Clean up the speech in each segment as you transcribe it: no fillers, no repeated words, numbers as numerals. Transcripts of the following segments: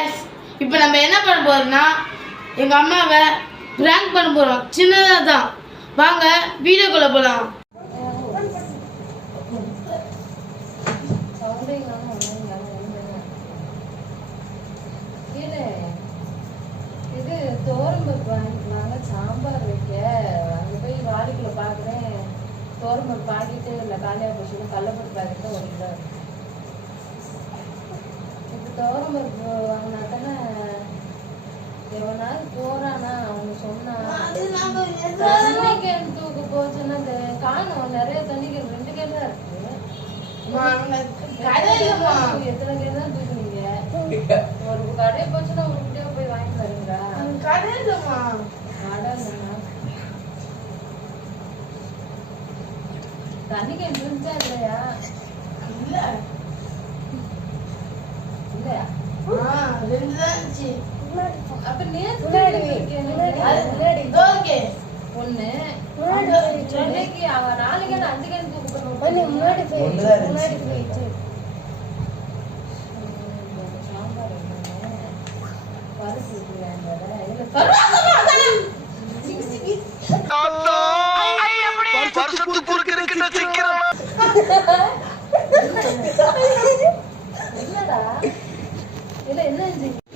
guys, இப்போ நம்ம என்ன பண்ண போறோம்னா எங்க அம்மாவை பிராங்க் பண்ண போறோம். சின்னதா தான். வாங்க வீடியோக்குள்ள போலாம். இது தோரம்பருப்பு வாங்கினாங்க சாம்பார் வைக்க. அங்கே போய் வாடிக்குள்ள பார்க்குறேன் தோரம்பருப்பு பாக்கிட்டு இல்லை காலியாக போச்சு கடலப்பருப்பு பாக்கெட் தான் 1 கிலோ. இப்போ தோரம்பருப்பு வாங்கினா தானே எவனாவது போறானா அவங்க சொன்னா தண்ணி கேன் தூக்க போச்சுன்னா காணும். நிறைய தண்ணி கேன் 2 கேன் தான் இருக்கு. எத்தனை கேன் தான் தூக்குனீங்க? ஒரு கடை போச்சுன்னா ஒரு குட்டியா போய் வாங்கிட்டு வரீங்களா? தண்ணி கேன் இருந்துச்சா இல்லையா? இல்லையா? அப்ப நேத்து ஒண்ணு இன்னைக்கு அவ 4 கேன் 5 கேன் தூக்கணும். சாம்பார் பருப்பு என்னடா இல்ல என்ன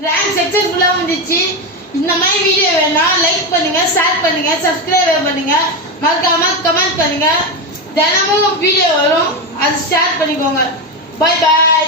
பிராங்க் சக்சஸ்ஃபுல்லா வந்துச்சு. இந்த மாதிரி வீடியோ வேணா லைக் பண்ணுங்க, ஷேர் பண்ணுங்க, சப்ஸ்கிரைப் பண்ணுங்க, மறக்காம கமெண்ட் பண்ணுங்க. தினமும் வீடியோ வரும், அது ஷேர் பண்ணிக்கோங்க. Bye by.